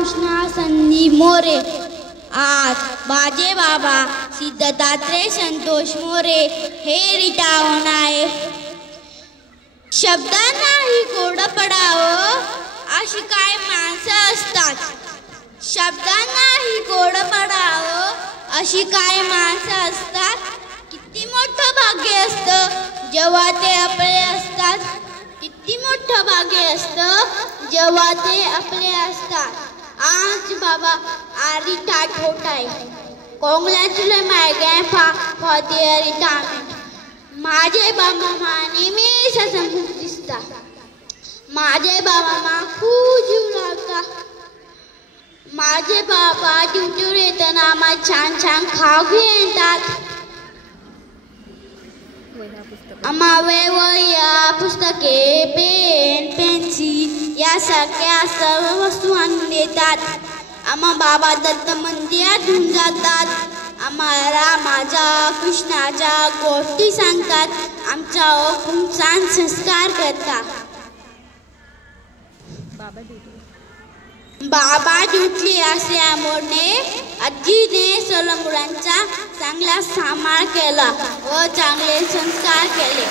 कृष्णा संदीप मोरे। आज माझे बाबा सिद्धदात्रे संतोष मोरे हे रिटायर्ड आहे। शब्दांनाही कोड पडावं अशी काय माणसं असतात। शब्दांनाही कोड पडावं अशी काय माणसं असतात। किती मोठं भाग्य असतं जेव्हा ते आपले असतात। किती मोठं भाग्य असतं जेव्हा ते आपले असतात। आज Baba are retired होताय। Congratulate my grandpa for their retirement. माझे बाबा नेहमीच हसमुख दिसतात। माझे बाबा खूप जीव लावतात। माझे बाबा ड्युटीवर येताना आम्हाला छान छान खाऊ घेऊन येतात। वह्या पुस्तके पेन पेन्सिल यासारख्या सर्व वस्तू आणून देतात। आम्हा बाबा दत्त मंदिरात घेऊन जातात। आम्हाला रामाच्या कृष्णाच्या गोष्टी सांगतात। आमच्यावर खूप छान संस्कार करतात। बाबा ड्युटी असल्यामुळे आजीने सर्व मुलांचा चांगला सांभाळ केला व चांगले संस्कार केले।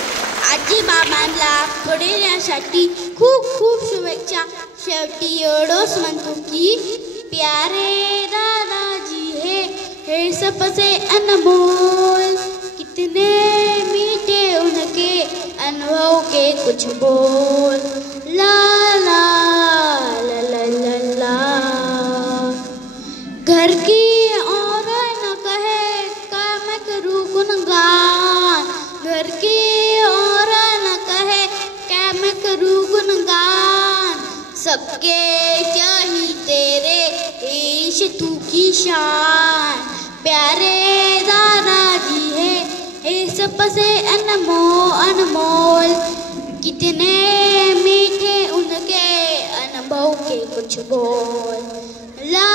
आजी बाबांना पुढे यासाठी खूप खूप शुभेच्छा। शेवटी एवढंच म्हणतो की प्यारे दादाजी है सबसे अनमोल। कितने मीठे उनके अनुभव के कुछ बोल। ला ला ला ला ला ला। घर की और न कहे क्या मैं करूँ गुनगान। घर की और न कहे क्या मैं करूँ गुनगान। सबके चाही तेरे ईश तू की शान। प्यारे दादाजी है सबसे अनमोल। कितने मीठे उनके अनुभव के कुछ बोल। ला